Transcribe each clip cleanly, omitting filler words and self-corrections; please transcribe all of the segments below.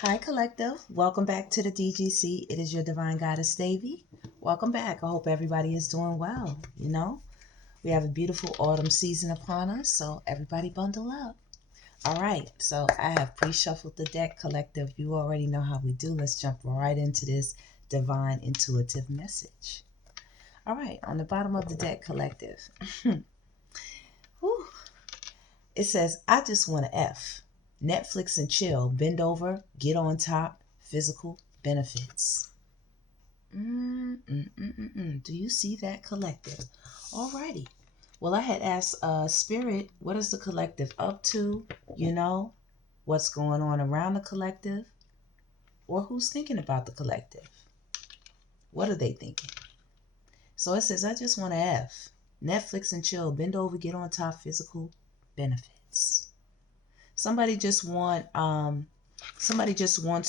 Hi, Collective. Welcome back to the DGC. It is your Divine Goddess, Davy. Welcome back. I hope everybody is doing well. We have a beautiful autumn season upon us, so everybody bundle up. All right, so I have pre-shuffled the deck, Collective. You already know how we do. Let's jump right into this divine intuitive message. All right, on the bottom of the deck, Collective, whew, it says, I just want to F. Netflix and chill, bend over, get on top, physical benefits. Do you see that, Collective? Alrighty. Well, I had asked Spirit, what is the collective up to? You know, what's going on around the collective? Or who's thinking about the collective? What are they thinking? So it says, I just want to F. Netflix and chill, bend over, get on top, physical benefits. Somebody just wants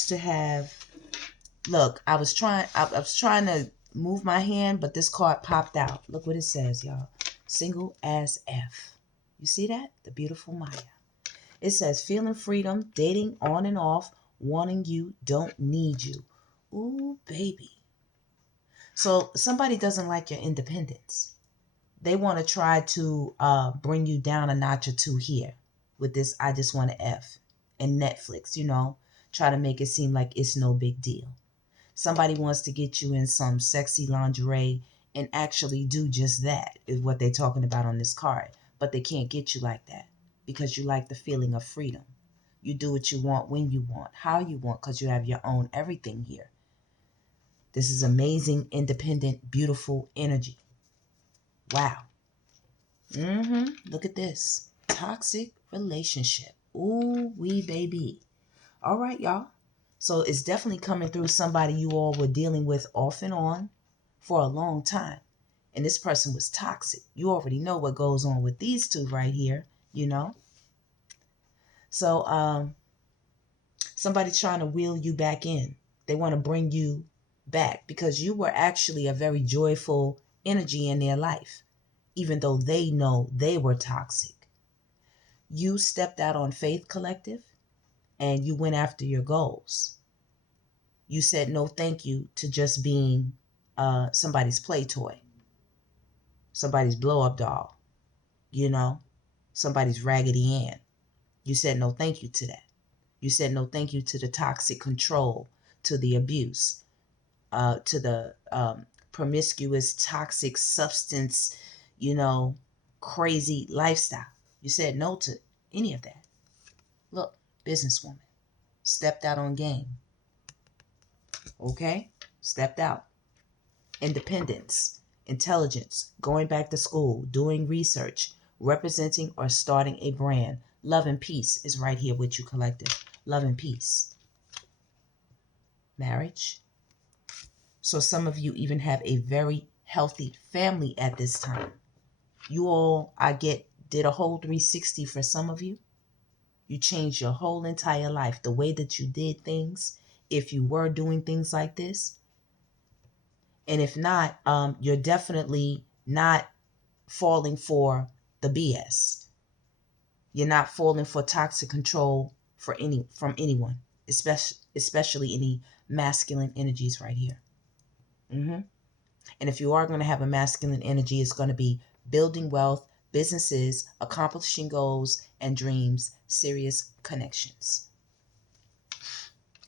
to have. Look, I was trying to move my hand, but this card popped out. Look what it says, y'all. Single as F. You see that? The beautiful Maya. It says feeling freedom, dating on and off, wanting you, don't need you. Ooh, baby. So somebody doesn't like your independence. They want to try to bring you down a notch or two here with this I just want to F. And Netflix, try to make it seem like it's no big deal. Somebody wants to get you in some sexy lingerie and actually do just that, is what they're talking about on this card. But they can't get you like that because you like the feeling of freedom. You do what you want, when you want, how you want, because you have your own everything here. This is amazing, independent, beautiful energy. Wow. Look at this. Toxic relationship. Ooh, wee baby. All right, y'all. So it's definitely coming through somebody you all were dealing with off and on for a long time. And this person was toxic. You already know what goes on with these two right here. So somebody's trying to wheel you back in. They want to bring you back because you were actually a very joyful energy in their life, even though they know they were toxic. You stepped out on faith, Collective, and you went after your goals. You said no thank you to just being somebody's play toy, somebody's blow up doll, you know, somebody's Raggedy Ann. You said no thank you to that. You said no thank you to the toxic control, to the abuse, to the promiscuous, toxic substance, you know, crazy lifestyle. You said no to any of that. Look, businesswoman, stepped out on game. Okay? Stepped out. Independence, intelligence, going back to school, doing research, representing or starting a brand. Love and peace is right here with you, Collective. Love and peace. Marriage. So some of you even have a very healthy family at this time. You all, did a whole 360 for some of you. You changed your whole entire life, the way that you did things, if you were doing things like this. And if not, you're definitely not falling for the BS. You're not falling for toxic control from anyone, especially any masculine energies right here. And if you are going to have a masculine energy, it's going to be building wealth, businesses, accomplishing goals and dreams, serious connections.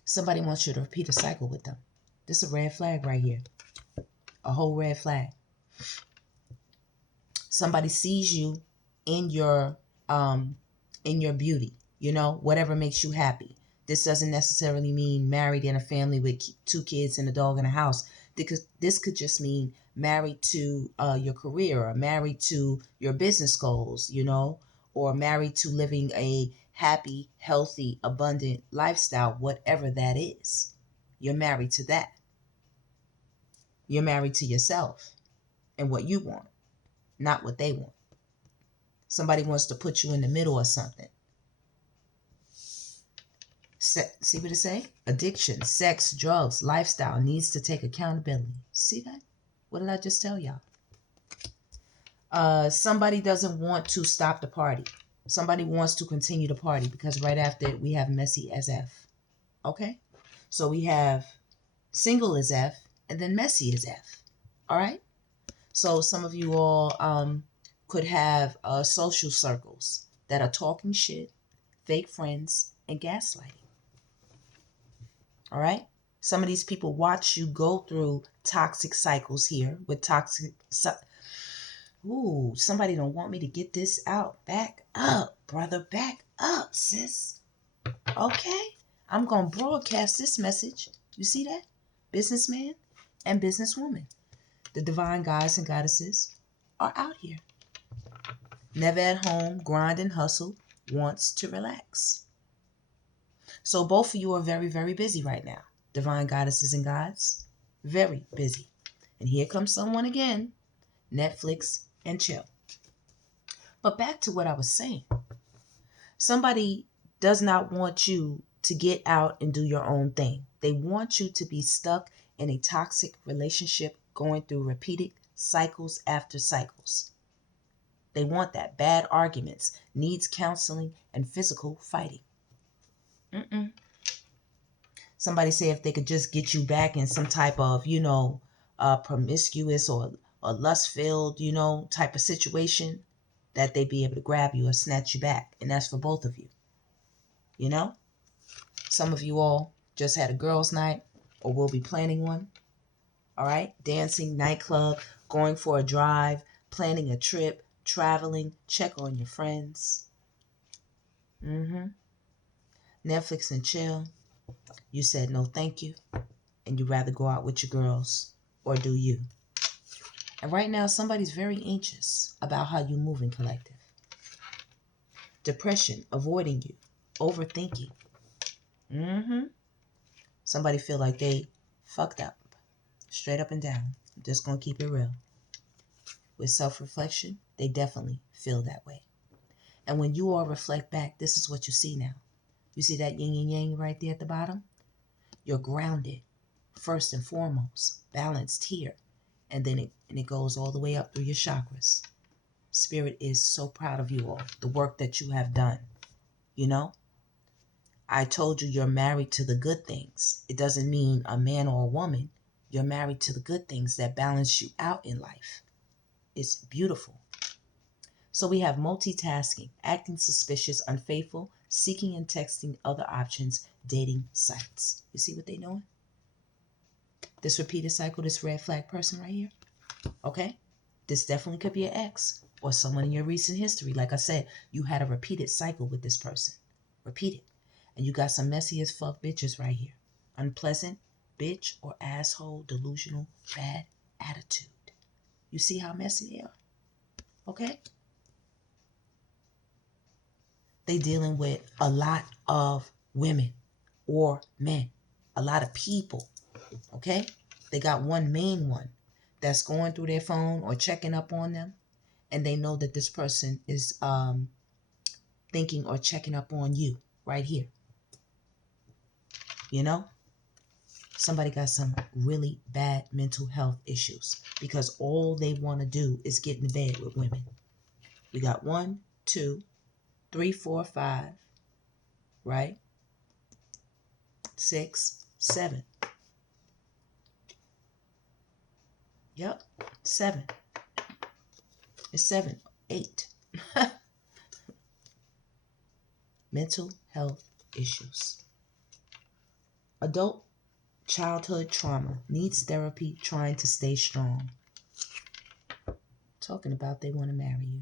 Somebody wants you to repeat a cycle with them. This is a red flag right here. A whole red flag. Somebody sees you in your beauty, whatever makes you happy. This doesn't necessarily mean married in a family with 2 kids and a dog in a house. This could just mean married to your career, or married to your business goals, or married to living a happy, healthy, abundant lifestyle, whatever that is. You're married to that. You're married to yourself and what you want, not what they want. Somebody wants to put you in the middle or something. See what it say? Addiction, sex, drugs, lifestyle needs to take accountability. See that? What did I just tell y'all? Somebody doesn't want to stop the party. Somebody wants to continue the party because right after it, we have messy as F. Okay? So we have single is F, and then messy is F. All right? So some of you all could have social circles that are talking shit, fake friends, and gaslighting. All right? Some of these people watch you go through toxic cycles here with toxic. Ooh, somebody don't want me to get this out. Back up, brother. Back up, sis. Okay? I'm going to broadcast this message. You see that? Businessman and businesswoman. The divine guys and goddesses are out here. Never at home, grind and hustle, wants to relax. So both of you are very, very busy right now. Divine goddesses and gods, very busy. And here comes someone again, Netflix and chill. But back to what I was saying. Somebody does not want you to get out and do your own thing. They want you to be stuck in a toxic relationship going through repeated cycles after cycles. They want that. Bad arguments, needs counseling, and physical fighting. Somebody say if they could just get you back in some type of, promiscuous or lust-filled, type of situation, that they'd be able to grab you or snatch you back. And that's for both of you. Some of you all just had a girls' night or will be planning one. All right? Dancing, nightclub, going for a drive, planning a trip, traveling, check on your friends. Netflix and chill. You said no thank you, and you'd rather go out with your girls or do you. And right now, somebody's very anxious about how you move in collective. Depression, avoiding you, overthinking. Somebody feel like they fucked up, straight up and down. I'm just going to keep it real. With self-reflection, they definitely feel that way. And when you all reflect back, this is what you see now. You see that yin and yang right there at the bottom? You're grounded, first and foremost, balanced here. And then it goes all the way up through your chakras. Spirit is so proud of you all, the work that you have done. I told you you're married to the good things. It doesn't mean a man or a woman. You're married to the good things that balance you out in life. It's beautiful. So we have multitasking, acting suspicious, unfaithful, seeking and texting other options, dating sites. You see what they're doing? This repeated cycle, this red flag person right here. Okay? This definitely could be an ex or someone in your recent history. Like I said, you had a repeated cycle with this person. Repeated. And you got some messy as fuck bitches right here. Unpleasant, bitch or asshole, delusional, bad attitude. You see how messy they are? Okay? They dealing with a lot of women or men. A lot of people. Okay? They got one main one that's going through their phone or checking up on them. And they know that this person is thinking or checking up on you right here. Somebody got some really bad mental health issues because all they want to do is get in the bed with women. We got 1, 2, 3, 4, 5, right? 6, 7. Yep, 7. It's 7, 8. Mental health issues. Adult childhood trauma, needs therapy, trying to stay strong. Talking about they want to marry you.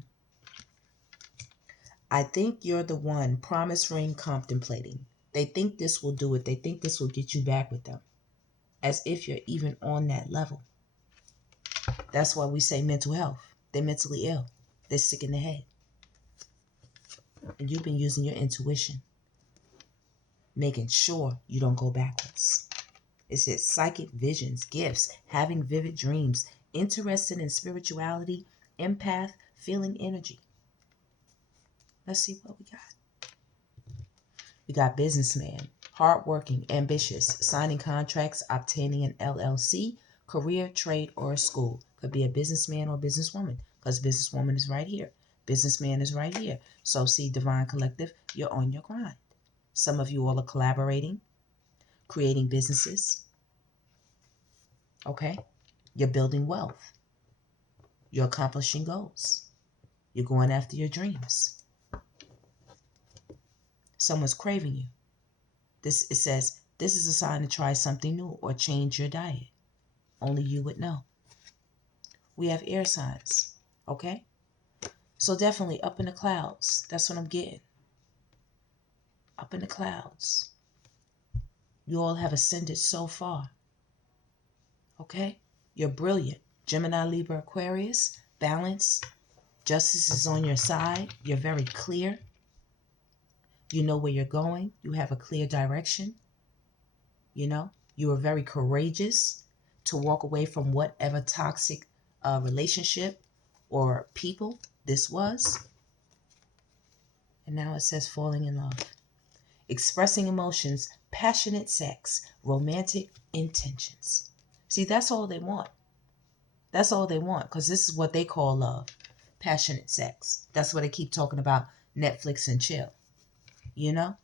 I think you're the one, promise ring contemplating. They think this will do it. They think this will get you back with them. As if you're even on that level. That's why we say mental health. They're mentally ill. They're sick in the head. And you've been using your intuition. Making sure you don't go backwards. It says psychic visions, gifts, having vivid dreams, interested in spirituality, empath, feeling energy. Let's see what we got. We got businessman, hardworking, ambitious, signing contracts, obtaining an LLC, career, trade, or a school. Could be a businessman or businesswoman because businesswoman is right here. Businessman is right here. So see, Divine Collective, you're on your grind. Some of you all are collaborating. creating businesses. Okay? You're building wealth. You're accomplishing goals. You're going after your dreams. Someone's craving you. It says, this is a sign to try something new or change your diet. Only you would know. We have air signs. Okay? So definitely up in the clouds. That's what I'm getting. Up in the clouds. You all have ascended so far. Okay? You're brilliant. Gemini, Libra, Aquarius, balance. Justice is on your side. You're very clear. You know where you're going. You have a clear direction. You know, you are very courageous to walk away from whatever toxic relationship or people this was. And now it says falling in love. Expressing emotions, passionate sex, romantic intentions. See, that's all they want. That's all they want, because this is what they call love. Passionate sex. That's what they keep talking about, Netflix and chill. You know?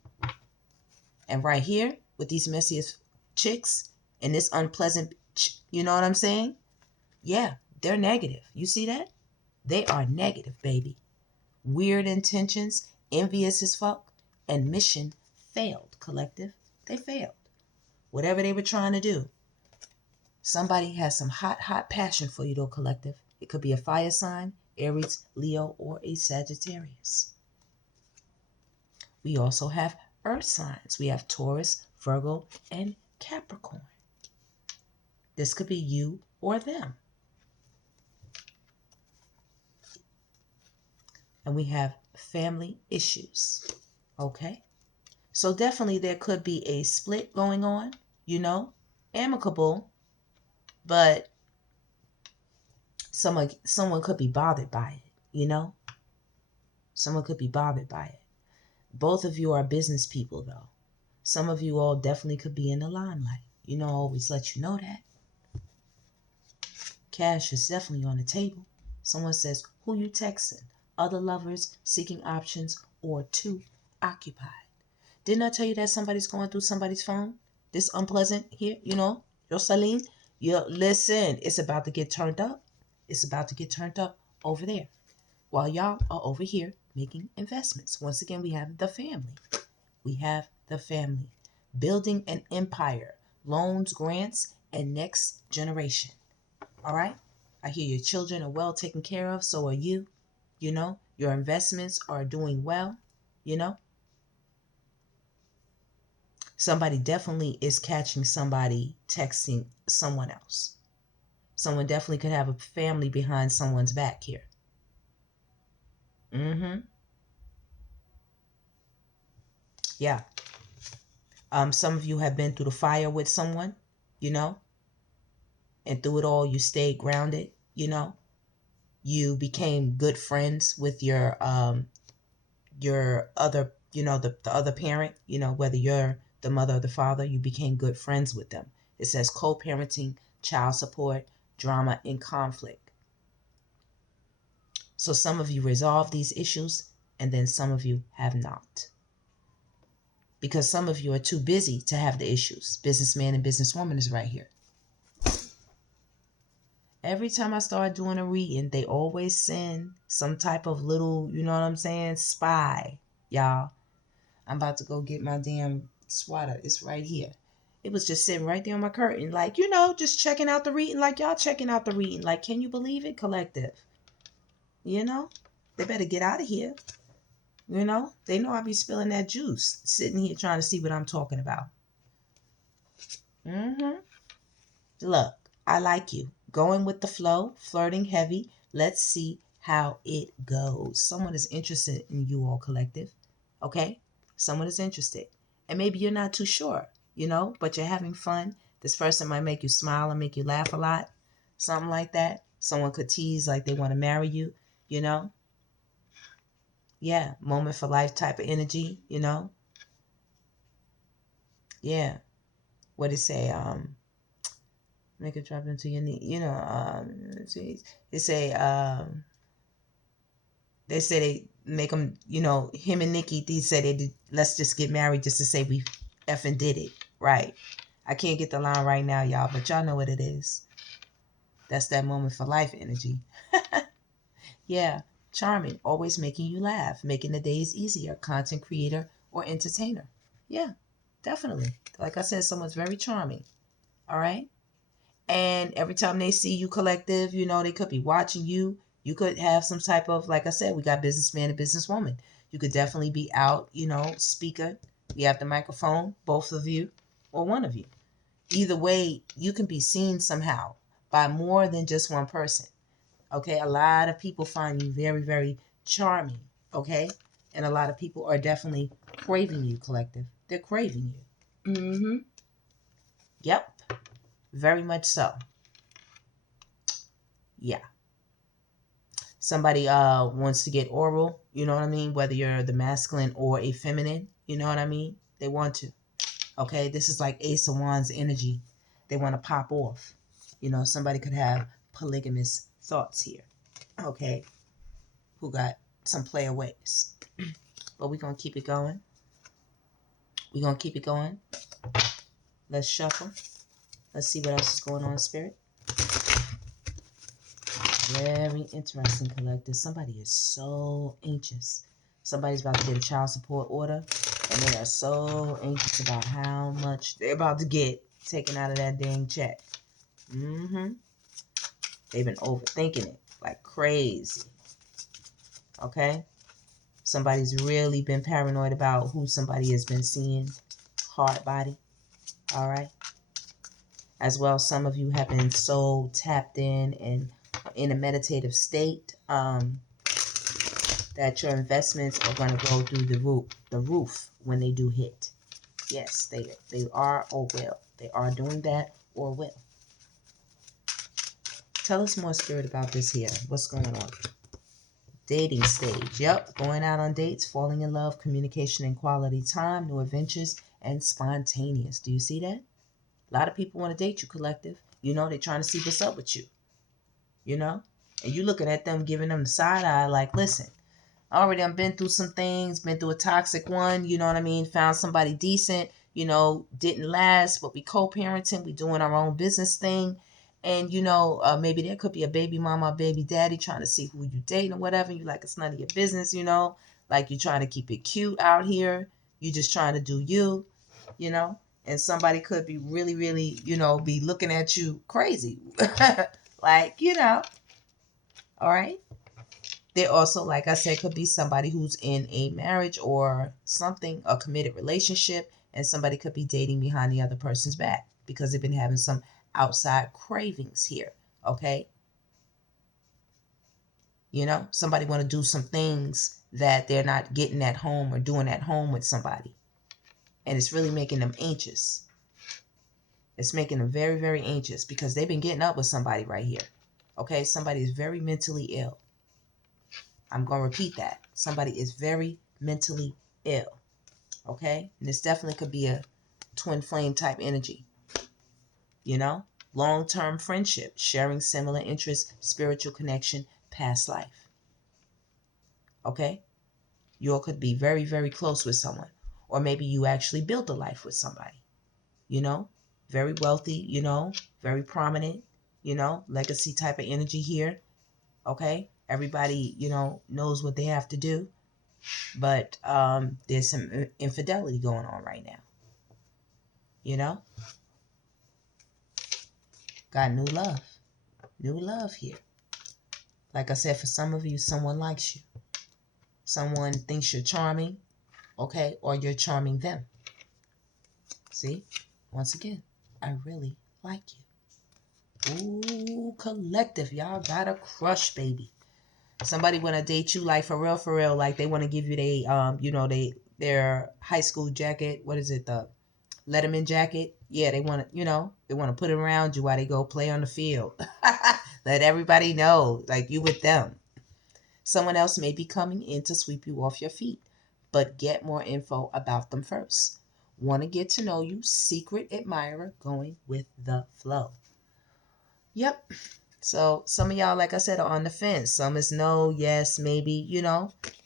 And right here, with these messiest chicks and this unpleasant, you know what I'm saying? Yeah, they're negative. You see that? They are negative, baby. Weird intentions, envious as fuck, and mission failed, collective. They failed. Whatever they were trying to do. Somebody has some hot, hot passion for you, though, collective. It could be a fire sign, Aries, Leo, or a Sagittarius. We also have earth signs. We have Taurus, Virgo, and Capricorn. This could be you or them. And we have family issues. Okay? So definitely there could be a split going on, you know, amicable, but someone could be bothered by it, you know? Someone could be bothered by it. Both of you are business people, though. Some of you all definitely could be in the limelight. You know, I always let you know that. Cash is definitely on the table. Someone says, who you texting? Other lovers, seeking options, or too occupied. Didn't I tell you that somebody's going through somebody's phone? This unpleasant here, you know, Jocelyn, listen, it's about to get turned up. It's about to get turned up over there. While y'all are over here making investments. Once again, we have the family. We have the family. Building an empire. Loans, grants, and next generation. All right? I hear your children are well taken care of. So are you. You know, your investments are doing well. You know, somebody definitely is catching somebody texting someone else. Someone definitely could have a family behind someone's back here. Yeah. Some of you have been through the fire with someone, you know, and through it all, you stayed grounded, you know. You became good friends with your other, you know, the other parent, you know, whether you're the mother or the father, you became good friends with them. It says co-parenting, child support, drama, and conflict. So some of you resolve these issues, and then some of you have not. Because some of you are too busy to have the issues. Businessman and businesswoman is right here. Every time I start doing a reading, they always send some type of little, you know what I'm saying, spy. Y'all, I'm about to go get my damn sweater. It's right here. It was just sitting right there on my curtain, like, you know, just checking out the reading, like y'all checking out the reading. Like, can you believe it, collective? You know, they better get out of here. You know, they know I be spilling that juice, sitting here trying to see what I'm talking about. Look, I like you. Going with the flow, flirting heavy. Let's see how it goes. Someone is interested in you all, collective. Okay? Someone is interested. And maybe you're not too sure, you know, but you're having fun. This person might make you smile and make you laugh a lot. Something like that. Someone could tease like they want to marry you, you know? Yeah, moment for life type of energy, you know? Yeah. What it say? Make it drop into your knee. You know, they say they make them, you know, him and Nikki, they said let's just get married just to say we effing did it, Right. I can't get the line right now, y'all, but y'all know what it is. That's that moment for life energy. Yeah. Charming, always making you laugh, making the days easier. Content creator or entertainer. Yeah, definitely. Like I said, someone's very charming. All right. And every time they see you, collective, they could be watching you. You could have some type of, like I said, we got businessman and businesswoman. You could definitely be out, speaker. You have the microphone, both of you, or one of you. Either way, you can be seen somehow by more than just one person. Okay, a lot of people find you very, very charming. Okay, and a lot of people are definitely craving you, collective. They're craving you. Mm-hmm. Yep, very much so. Yeah. Somebody wants to get oral, you know what I mean? Whether you're the masculine or a feminine, you know what I mean? They want to. Okay, this is like Ace of Wands energy. They want to pop off. Somebody could have polygamous thoughts here. Okay, who got some player ways. But we're going to keep it going. We're going to keep it going. Let's shuffle. Let's see what else is going on, Spirit. Very interesting, collective. Somebody is so anxious. Somebody's about to get a child support order, and they are so anxious about how much they're about to get taken out of that dang check. Mm-hmm. They've been overthinking it like crazy. Okay? Somebody's really been paranoid about who somebody has been seeing. Hard body. All right? As well, some of you have been so tapped in a meditative state that your investments are going to go through the roof when they do hit. Yes, they are or will. They are doing that or will. Tell us more, Spirit, about this here. What's going on? Dating stage. Yep, going out on dates, falling in love, communication and quality time, new adventures, and spontaneous. Do you see that? A lot of people want to date you, collective. They're trying to see what's up with you. And you looking at them, giving them the side eye like, listen, already I've been through some things, been through a toxic one, you know what I mean? Found somebody decent, didn't last, but we co-parenting, we doing our own business thing. And, maybe there could be a baby mama, a baby daddy trying to see who you dating or whatever. You like, it's none of your business, like you're trying to keep it cute out here. You just trying to do you, and somebody could be really, really, be looking at you crazy. Like, all right. There also, like I said, could be somebody who's in a marriage or something, a committed relationship, and somebody could be dating behind the other person's back because they've been having some outside cravings here. Okay. Somebody want to do some things that they're not getting at home or doing at home with somebody. And it's really making them anxious. It's making them very, very anxious because they've been getting up with somebody right here. Okay. Somebody is very mentally ill. I'm going to repeat that. Somebody is very mentally ill. Okay? And this definitely could be a twin flame type energy. Long-term friendship, sharing similar interests, spiritual connection, past life. Okay? You all could be very, very close with someone. Or maybe you actually built a life with somebody. Very wealthy, very prominent, legacy type of energy here. Okay? Everybody, knows what they have to do. But there's some infidelity going on right now. Got new love. New love here. Like I said, for some of you, someone likes you. Someone thinks you're charming, okay? Or you're charming them. See? Once again, I really like you. Ooh, collective. Y'all got a crush, baby. Somebody want to date you like for real, like they want to give you their high school jacket. What is it? The Letterman jacket. Yeah, they want to, they want to put it around you while they go play on the field. Let everybody know, like you with them. Someone else may be coming in to sweep you off your feet, but get more info about them first. Want to get to know you, secret admirer, going with the flow. Yep. So some of y'all, like I said, are on the fence. Some is no, yes, maybe,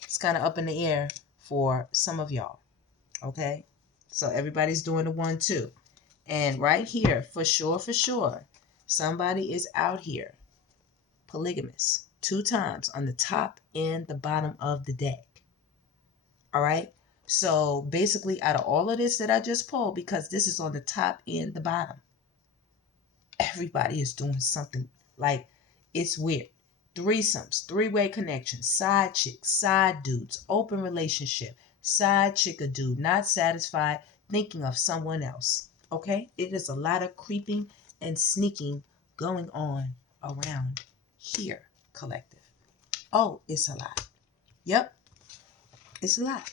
it's kind of up in the air for some of y'all. Okay. So everybody's doing the 1-2. And right here, for sure, somebody is out here polygamous 2 times on the top and the bottom of the deck. All right. So basically, out of all of this that I just pulled, because this is on the top and the bottom, everybody is doing something like it's weird. Threesomes, 3-way connections, side chicks, side dudes, open relationship, side chick or dude, not satisfied, thinking of someone else. Okay? It is a lot of creeping and sneaking going on around here, collective. Oh, it's a lot. Yep, it's a lot.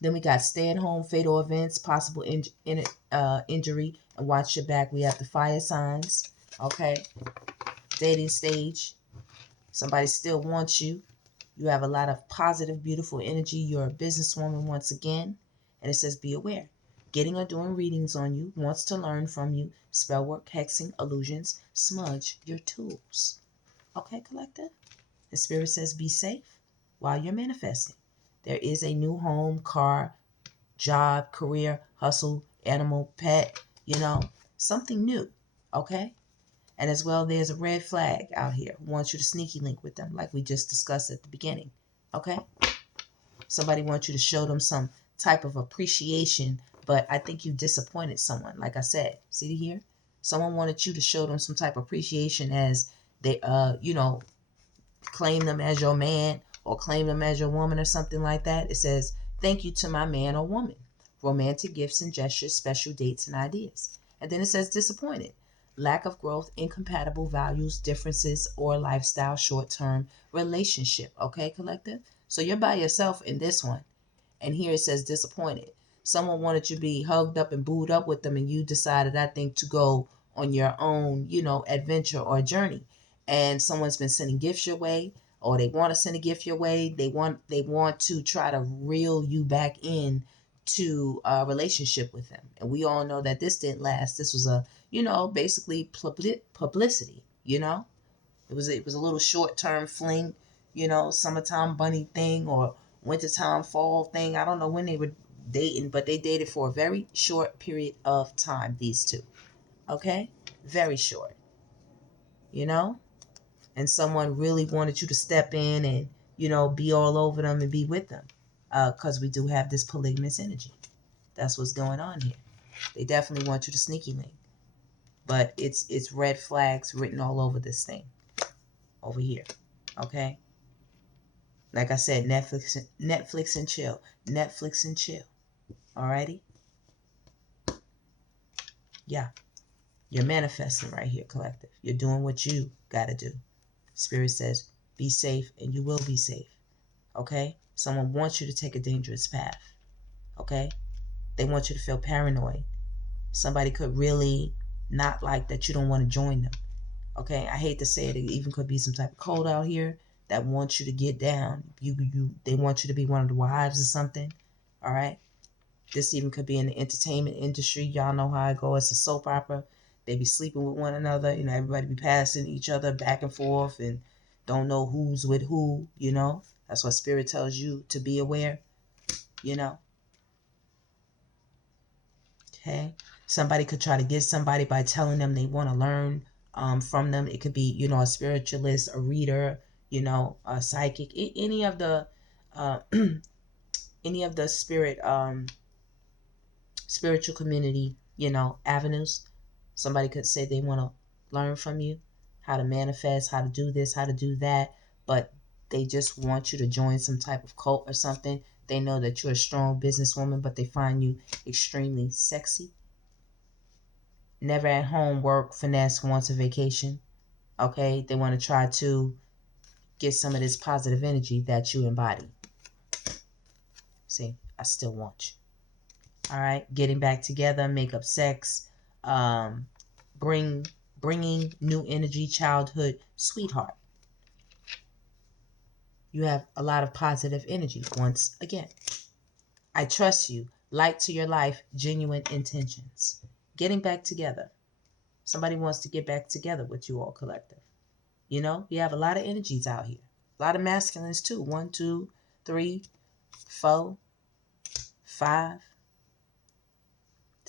Then we got stay at home, fatal events, possible injury, and watch your back. We have the fire signs. Okay. Dating stage. Somebody still wants you. You have a lot of positive, beautiful energy. You're a businesswoman once again. And it says be aware. Getting or doing readings on you, wants to learn from you, spell work, hexing, illusions, smudge your tools. Okay, collective? The spirit says be safe while you're manifesting. There is a new home, car, job, career, hustle, animal, pet, something new. Okay? And as well, there's a red flag out here who wants you to sneaky link with them, like we just discussed at the beginning. Okay? Somebody wants you to show them some type of appreciation, but I think you disappointed someone. Like I said, see here? Someone wanted you to show them some type of appreciation as they, claim them as your man or claim them as your woman or something like that. It says, thank you to my man or woman. Romantic gifts and gestures, special dates and ideas. And then it says disappointed. Lack of growth, incompatible values, differences, or lifestyle, short-term relationship. Okay, collective? So you're by yourself in this one. And here it says disappointed. Someone wanted you to be hugged up and booed up with them, and you decided, I think, to go on your own, adventure or journey. And someone's been sending gifts your way, or they want to send a gift your way. They want to try to reel you back in to a relationship with them. And we all know that this didn't last. This was a, basically publicity, It was a little short-term fling, summertime bunny thing or wintertime fall thing. I don't know when they were dating, but they dated for a very short period of time, these two. Okay? Very short. And someone really wanted you to step in and, be all over them and be with them. Because we do have this polygamous energy. That's what's going on here. They definitely want you to sneaky link. But it's red flags written all over this thing. Over here. Okay? Like I said, Netflix and chill. Netflix and chill. Alrighty? Yeah. You're manifesting right here, collective. You're doing what you gotta do. Spirit says, be safe and you will be safe. Okay? Someone wants you to take a dangerous path. Okay? They want you to feel paranoid. Somebody could really not like that you don't want to join them. Okay? I hate to say it. It even could be some type of code out here that wants you to get down. They want you to be one of the wives or something. All right? This even could be in the entertainment industry. Y'all know how it goes. It's a soap opera. They be sleeping with one another. Everybody be passing each other back and forth and don't know who's with who, That's what Spirit tells you to be aware, Okay? Somebody could try to get somebody by telling them they want to learn from them. It could be, a spiritualist, a reader, a psychic, any of the any of the spiritual community, avenues. Somebody could say they want to learn from you how to manifest, how to do this, how to do that, but they just want you to join some type of cult or something. They know that you're a strong businesswoman, but they find you extremely sexy. Never at home, work, finesse, wants a vacation. Okay? They want to try to get some of this positive energy that you embody. See, I still want you. All right, getting back together, make up sex, bringing new energy, childhood, sweetheart. You have a lot of positive energy. Once again, I trust you. Light to your life, genuine intentions. Getting back together. Somebody wants to get back together with you all, collective. You have a lot of energies out here. A lot of masculines too. 1, 2, 3, 4, 5,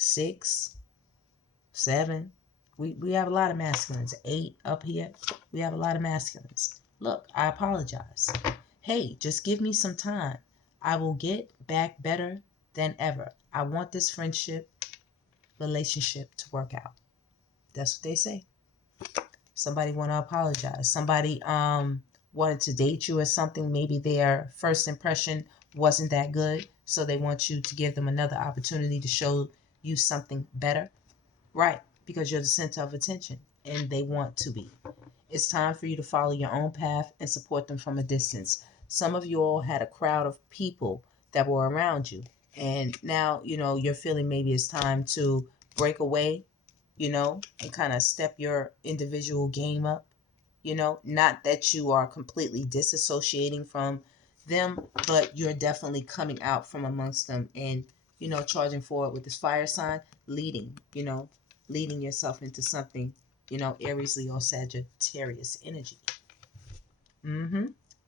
6, 7. We have a lot of masculines. 8 up here. We have a lot of masculines. Look, I apologize. Hey, just give me some time. I will get back better than ever. I want this relationship to work out. That's what they say. Somebody want to apologize. Somebody wanted to date you or something. Maybe their first impression wasn't that good, so they want you to give them another opportunity to show you something better. Right, because you're the center of attention and they want to be. It's time for you to follow your own path and support them from a distance. Some of you all had a crowd of people that were around you, and now, you're feeling maybe it's time to break away, and kind of step your individual game up. Not that you are completely disassociating from them, but you're definitely coming out from amongst them and, charging forward with this fire sign, leading yourself into something, Aries, Leo, Sagittarius energy.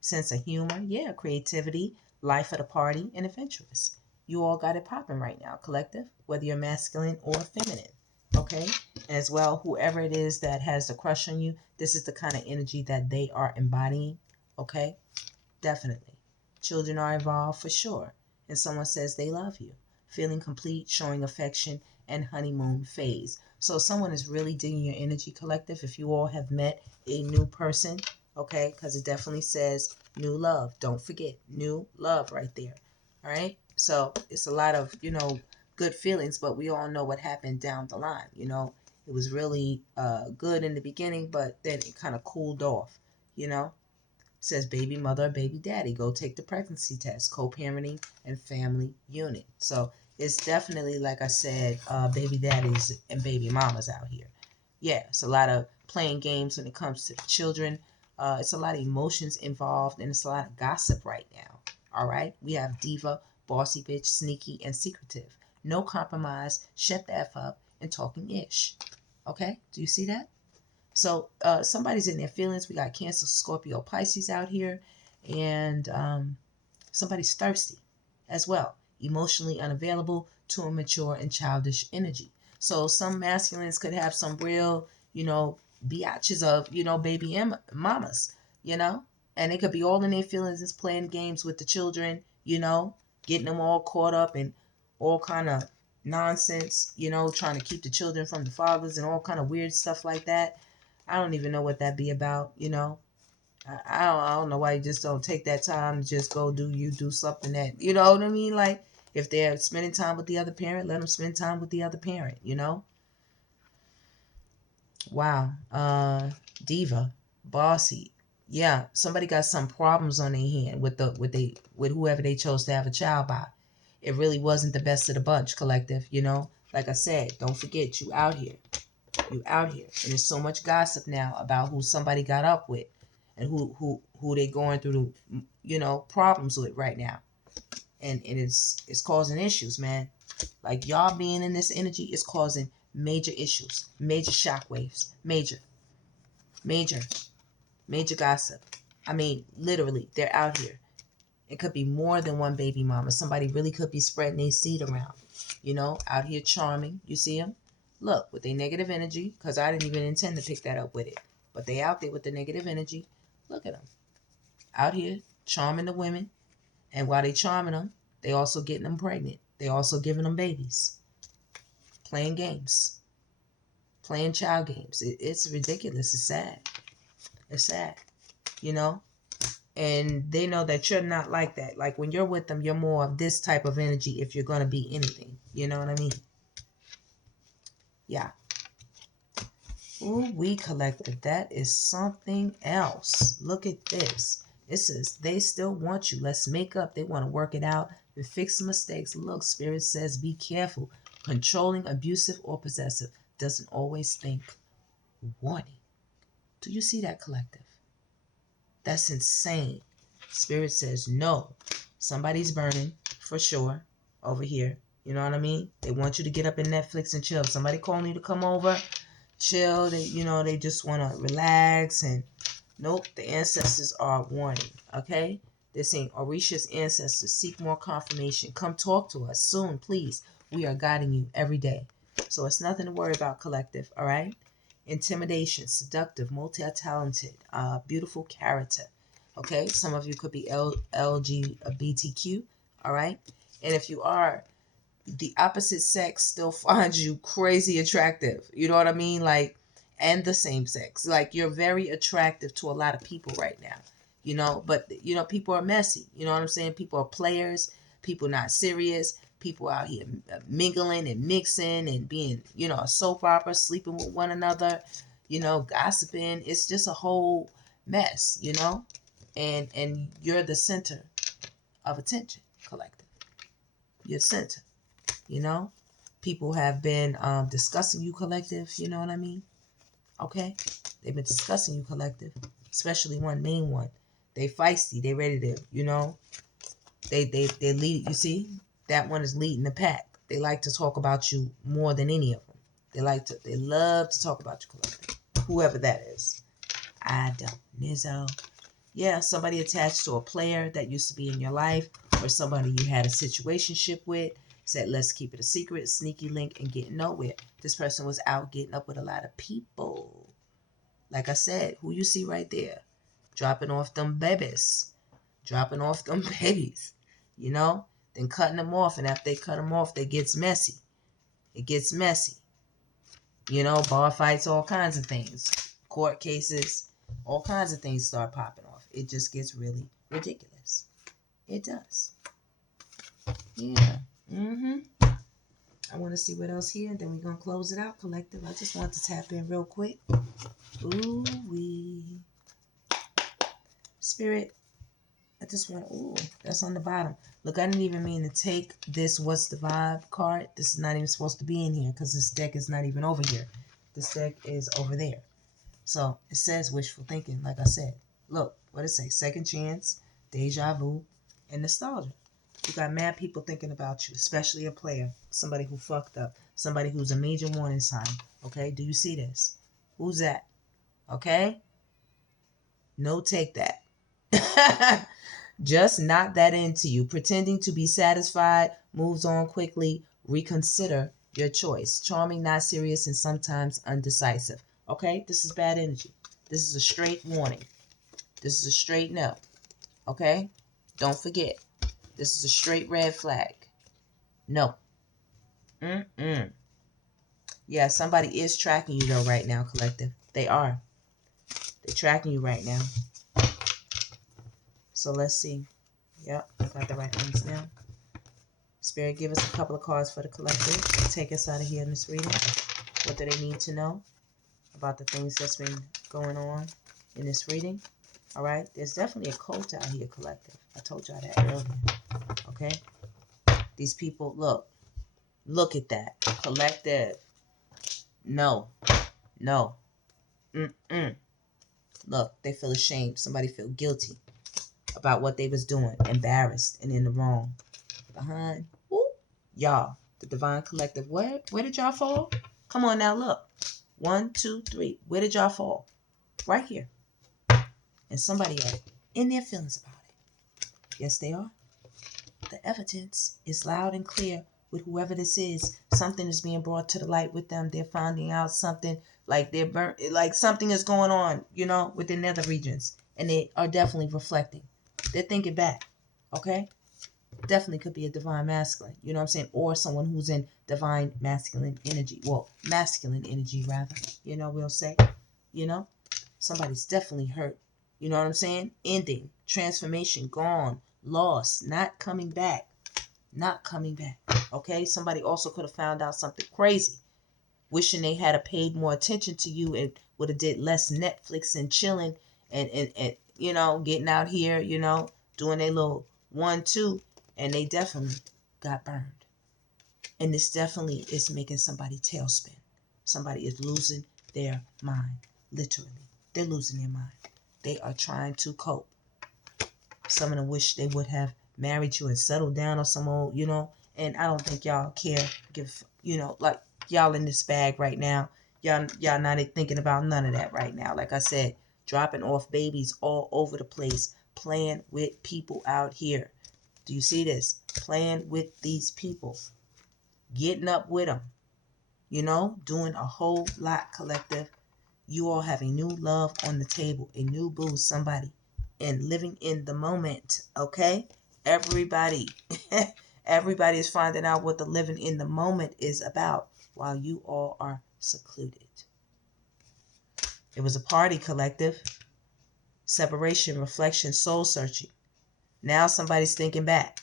Sense of humor, yeah, creativity, life of the party, and adventurous. You all got it popping right now, collective, whether you're masculine or feminine. Okay, as well, whoever it is that has the crush on you, this is the kind of energy that they are embodying. Okay, definitely. Children are involved for sure, and someone says they love you. Feeling complete, showing affection, and honeymoon phase. So someone is really digging your energy, collective. If you all have met a new person, okay, because it definitely says new love. Don't forget, new love right there. All right, so it's a lot of good feelings, but we all know what happened down the line. It was really good in the beginning, but then it kind of cooled off. Says baby mother, baby daddy, go take the pregnancy test, co-parenting and family unit. So it's definitely, like I said, baby daddies and baby mamas out here. Yeah, it's a lot of playing games when it comes to the children. It's a lot of emotions involved, and it's a lot of gossip right now. All right, we have diva, bossy bitch, sneaky, and secretive. No compromise, shut the F up, and talking ish. Okay, do you see that? So somebody's in their feelings. We got Cancer, Scorpio, Pisces out here, and somebody's thirsty as well. Emotionally unavailable, too immature, and childish energy. So some masculines could have some real, biatches of, baby mamas, and they could be all in their feelings, just playing games with the children, getting them all caught up in all kind of nonsense, trying to keep the children from the fathers and all kind of weird stuff like that. I don't even know what that be about, I don't know why you just don't take that time to just go do something that, you know what I mean? Like, if they're spending time with the other parent, let them spend time with the other parent, Wow. Diva, bossy. Yeah, somebody got some problems on their hand with whoever they chose to have a child by. It really wasn't the best of the bunch, collective, Like I said, don't forget you out here. You out here, and there's so much gossip now about who somebody got up with, and who they going through, problems with right now, and it's causing issues, man. Like, y'all being in this energy is causing major issues, major shockwaves, major, major gossip. I mean, literally, they're out here. It could be more than one baby mama. Somebody really could be spreading their seed around, out here charming. You see them? Look, with their negative energy, because I didn't even intend to pick that up with it. But they out there with the negative energy. Look at them. Out here charming the women. And while they charming them, they also getting them pregnant. They also giving them babies. Playing games. Playing child games. It's ridiculous. It's sad. It's sad. And they know that you're not like that. Like, when you're with them, you're more of this type of energy if you're going to be anything. You know what I mean? Yeah. Ooh, we collected. That is something else. Look at this. It says they still want you. Let's make up. They want to work it out and fix the mistakes. Look, Spirit says be careful. Controlling, abusive, or possessive doesn't always think. Warning. Do you see that, collective? That's insane. Spirit says no. Somebody's burning for sure over here. You know what I mean? They want you to get up in Netflix and chill. Somebody calling you to come over, chill. They just want to relax. And nope, the ancestors are warning. Okay? They're saying, Orisha's ancestors, seek more confirmation. Come talk to us soon, please. We are guiding you every day. So it's nothing to worry about, collective, all right? Intimidation, seductive, multi-talented, beautiful character. Okay, some of you could be LGBTQ, all right? And if you are, the opposite sex still finds you crazy attractive. You know what I mean? Like, and the same sex. Like, you're very attractive to a lot of people right now. You know, but, you know, people are messy. You know what I'm saying? People are players. People not serious. People out here mingling and mixing and being, you know, a soap opera, sleeping with one another, you know, gossiping. It's just a whole mess, you know? And you're the center of attention, collective. You're the center. You know, people have been discussing you, collective. You know what I mean? Okay, they've been discussing you, collective. Especially one main one. They feisty. They ready to, you know, they lead. You see, that one is leading the pack. They like to talk about you more than any of them. They love to talk about you, collective. Whoever that is. I don't. Nizzo. Yeah, somebody attached to a player that used to be in your life, or somebody you had a situationship with, said, let's keep it a secret, sneaky link, and get nowhere. This person was out getting up with a lot of people. Like I said, who you see right there, dropping off them babies, you know, then cutting them off. And after they cut them off, it gets messy. You know, bar fights, all kinds of things, court cases, all kinds of things start popping off. It just gets really ridiculous. It does. Yeah. I want to see what else here, and then we're going to close it out, collective. I just want to tap in real quick. Ooh, Spirit, I just want, that's on the bottom. Look, I didn't even mean to take this What's the Vibe card. This is not even supposed to be in here because this deck is not even over here. This deck is over there. So it says wishful thinking, like I said. Look, what it say? Second chance, deja vu, and nostalgia. You got mad people thinking about you, especially a player, somebody who fucked up, somebody who's a major warning sign. Okay, do you see this? Who's that? Okay? No, take that. Just not that into you. Pretending to be satisfied, moves on quickly, reconsider your choice. Charming, not serious, and sometimes undecisive. Okay? This is bad energy. This is a straight warning. This is a straight no. Okay? Don't forget. This is a straight red flag. No. Yeah, somebody is tracking you though right now, collective. They are. They're tracking you right now. So let's see. Yep, I got the right ones now. Spirit, give us a couple of cards for the collective. Take us out of here in this reading. What do they need to know about the things that's been going on in this reading? All right. There's definitely a cult out here, collective. I told y'all that earlier. Okay. These people, look at that. Collective. No. Look, they feel ashamed. Somebody feel guilty about what they was doing. Embarrassed and in the wrong. Behind. Woo. Y'all. The divine collective. Where did y'all fall? Come on now, look. 1, 2, 3. Where did y'all fall? Right here. And somebody are in their feelings about it. Yes, they are. The evidence is loud and clear with whoever this is. Something is being brought to the light with them. They're finding out something, like they're burnt, like something is going on, you know, within nether regions. And they are definitely reflecting. They're thinking back. Okay? Definitely could be a divine masculine, you know what I'm saying? Or someone who's in divine masculine energy. Well, masculine energy, rather. You know, we'll say. You know? Somebody's definitely hurt. You know what I'm saying? Ending. Transformation. Gone. Lost. Not coming back. Okay? Somebody also could have found out something crazy. Wishing they had paid more attention to you and would have did less Netflix and chilling and you know, getting out here, you know, doing their little 1-2. And they definitely got burned. And this definitely is making somebody tailspin. Somebody is losing their mind. Literally. They're losing their mind. They are trying to cope. Some of them wish they would have married you and settled down or some old, you know. And I don't think y'all care. You know, like y'all in this bag right now. Y'all not thinking about none of that right now. Like I said, dropping off babies all over the place. Playing with people out here. Do you see this? Playing with these people. getting up with them, you know, doing a whole lot, collective. You all have a new love on the table, a new boo, somebody, and living in the moment, okay? Everybody, everybody is finding out what the living in the moment is about while you all are secluded. It was a party, collective. Separation, reflection, soul searching. Now somebody's thinking back.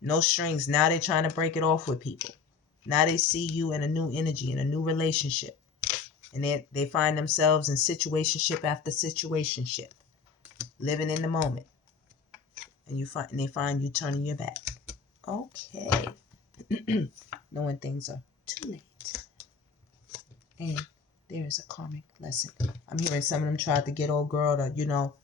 No strings. Now they're trying to break it off with people. Now they see you in a new energy, in a new relationship. And they find themselves in situationship after situationship. Living in the moment. And they find you turning your back. Okay. Knowing things are too late. And there's a karmic lesson. I'm hearing some of them tried to get old girl to, you know,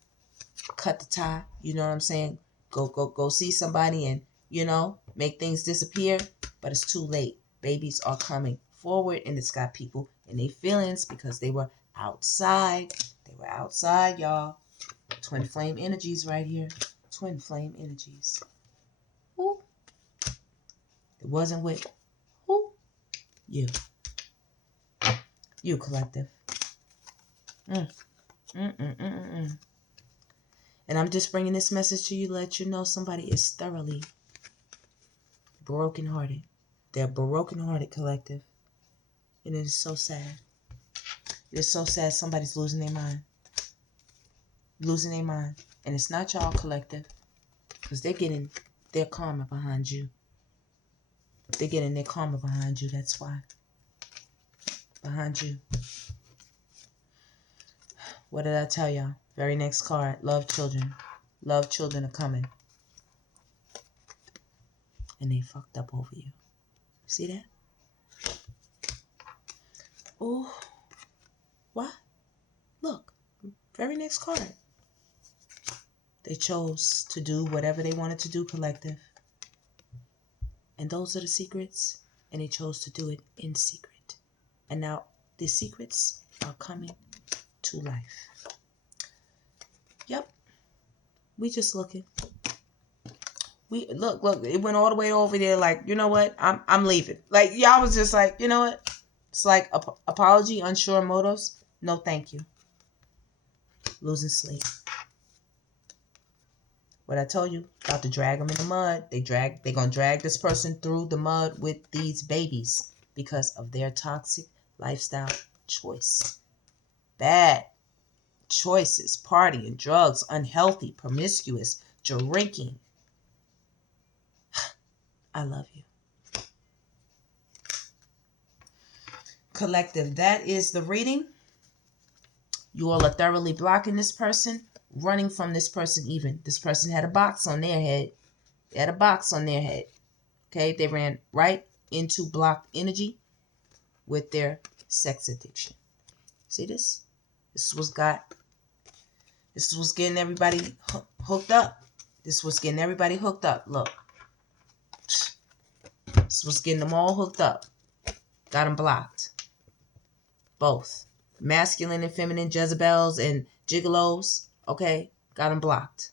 cut the tie. You know what I'm saying? Go see somebody and, you know, make things disappear. But it's too late. Babies are coming forward, and it's got people in their feelings because they were outside. They were outside, y'all. Twin flame energies right here. Twin flame energies. Who? It wasn't with who? You. You, collective. And I'm just bringing this message to you to let you know somebody is thoroughly brokenhearted. They're brokenhearted, collective. And it is so sad. It is so sad somebody's losing their mind. Losing their mind. And it's not y'all, collective. Because they're getting their karma behind you. They're getting their karma behind you. That's why. Behind you. What did I tell y'all? Very next card. Love children. Love children are coming. And they fucked up over you. See that? Oh. What? Look. Very next card. They chose to do whatever they wanted to do, collective. And those are the secrets. And they chose to do it in secret. And now the secrets are coming to life. Yep. We just looking. We look, it went all the way over there like, you know what? I'm leaving. Like, y'all was just like, you know what? It's like apology, unsure motives. No, thank you. Losing sleep. What I told you, about to drag them in the mud. They're going to drag this person through the mud with these babies because of their toxic lifestyle choice. Bad choices, partying, drugs, unhealthy, promiscuous, drinking. I love you. Collective, that is the reading. You all are thoroughly blocking this person, running from this person even. This person had a box on their head. They had a box on their head. Okay, they ran right into blocked energy with their sex addiction. See this? This was getting everybody hooked up. This was getting everybody hooked up. Look. This was getting them all hooked up. Got them blocked. Both. Masculine and feminine Jezebels and gigolos. Okay? Got them blocked.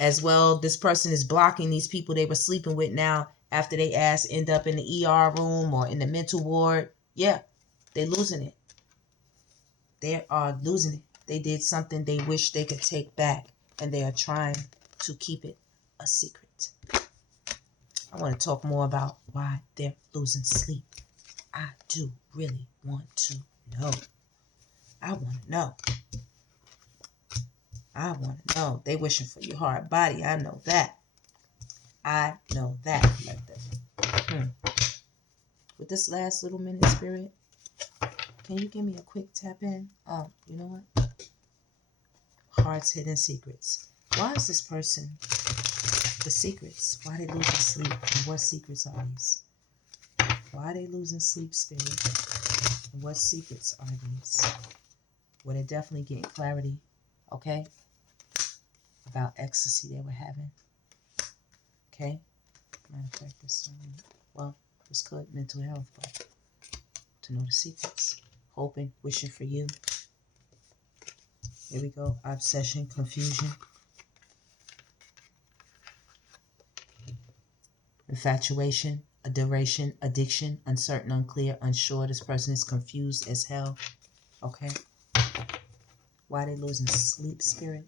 As well, this person is blocking these people they were sleeping with now after they ass end up in the ER room or in the mental ward. Yeah, they're losing it. They are losing it. They did something they wish they could take back, and they are trying to keep it a secret. I want to talk more about why they're losing sleep. I do really want to know. I want to know. I want to know. They wishing for your hard body. I know that. I know that. Like that. With this last little minute, Spirit, can you give me a quick tap in? Oh, you know what? Heart's hidden secrets. Why is this person the secrets? Why are they losing sleep? And what secrets are these? Why are they losing sleep, Spirit? And what secrets are these? Well, they're definitely getting clarity, okay? About ecstasy they were having. Okay? Matter of fact, this could mental health, but to know the secrets. Hoping, wishing for you. Here we go. Obsession, confusion. And infatuation, adoration, addiction, uncertain, unclear, unsure. This person is confused as hell. Okay? Why they losing sleep, spirit?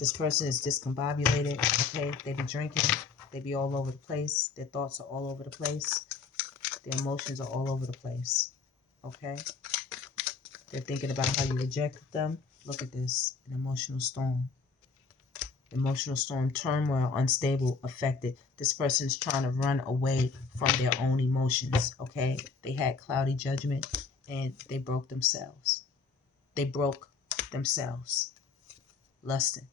This person is discombobulated. Okay? They be drinking. They be all over the place. Their thoughts are all over the place. Their emotions are all over the place. Okay? They're thinking about how you rejected them. Look at this. An emotional storm. Emotional storm, turmoil, unstable, affected. This person is trying to run away from their own emotions. Okay? They had cloudy judgment and they broke themselves. They broke themselves. Lusting.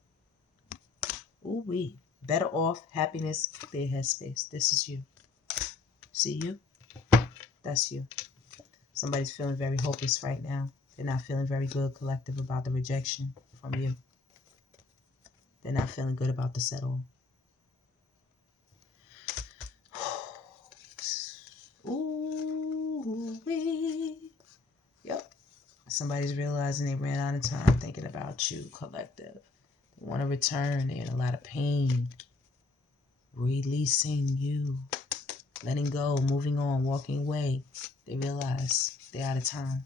Ooh wee. Better off, happiness, clear headspace. This is you. See you? That's you. Somebody's feeling very hopeless right now. They're not feeling very good, collective, about the rejection from you. They're not feeling good about the settle. Ooh wee. Yep. Somebody's realizing they ran out of time thinking about you, collective. They want to return. They're in a lot of pain. Releasing you. Letting go, moving on, walking away. They realize they're out of time.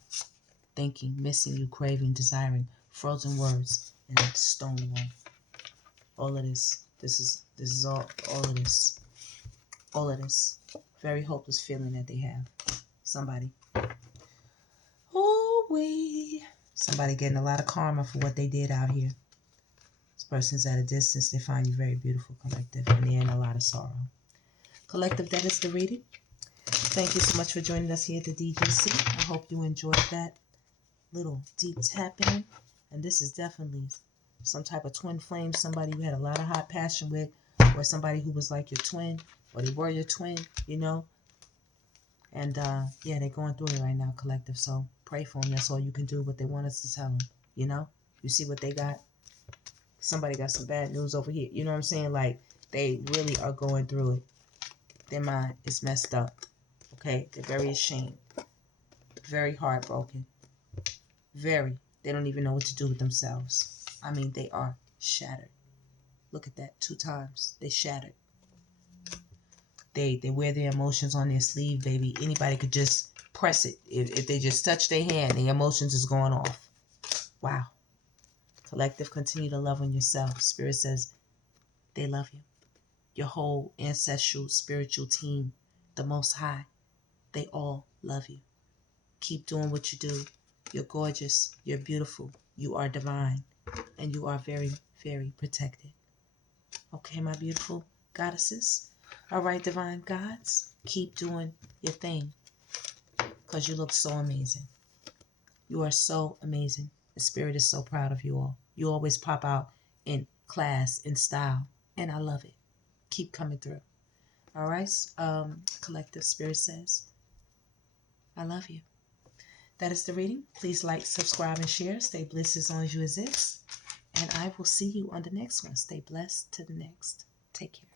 Thinking, missing you, craving, desiring, frozen words, and a stone wall. All of this. This is all of this. All of this. Very hopeless feeling that they have. Somebody. Oh, somebody getting a lot of karma for what they did out here. This person's at a distance. They find you very beautiful, collective, and they're in a lot of sorrow. Collective, that is the reading. Thank you so much for joining us here at the DGC. I hope you enjoyed that little deep tapping. And this is definitely some type of twin flame, somebody you had a lot of hot passion with, or somebody who was like your twin, or they were your twin, you know. And yeah, they're going through it right now, collective. So pray for them. That's all you can do. What they want us to tell them, you know. You see what they got? Somebody got some bad news over here. You know what I'm saying? Like, they really are going through it. Their mind is messed up. Okay? They're very ashamed. Very heartbroken. Very. They don't even know what to do with themselves. I mean, they are shattered. Look at that. 2 times. They shattered. They wear their emotions on their sleeve, baby. Anybody could just press it. If they just touch their hand, the emotions is going off. Wow. Collective, continue to love on yourself. Spirit says they love you. Your whole ancestral, spiritual team, the Most High, they all love you. Keep doing what you do. You're gorgeous. You're beautiful. You are divine. And you are very, very protected. Okay, my beautiful goddesses. All right, divine gods, keep doing your thing. Because you look so amazing. You are so amazing. The spirit is so proud of you all. You always pop out in class, in style. And I love it. Keep coming through. All right. Collective Spirit says, I love you. That is the reading. Please like, subscribe, and share. Stay blessed as long as you exist. And I will see you on the next one. Stay blessed to the next. Take care.